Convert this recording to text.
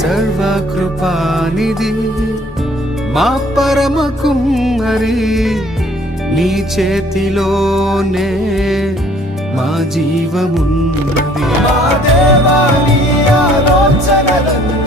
సర్వకృపానిధి మా పరమ కుమ్మరి, నీ చేతిలోనే మా జీవమున్నది. మా దేవా నీ ఆలోచనలన్నీ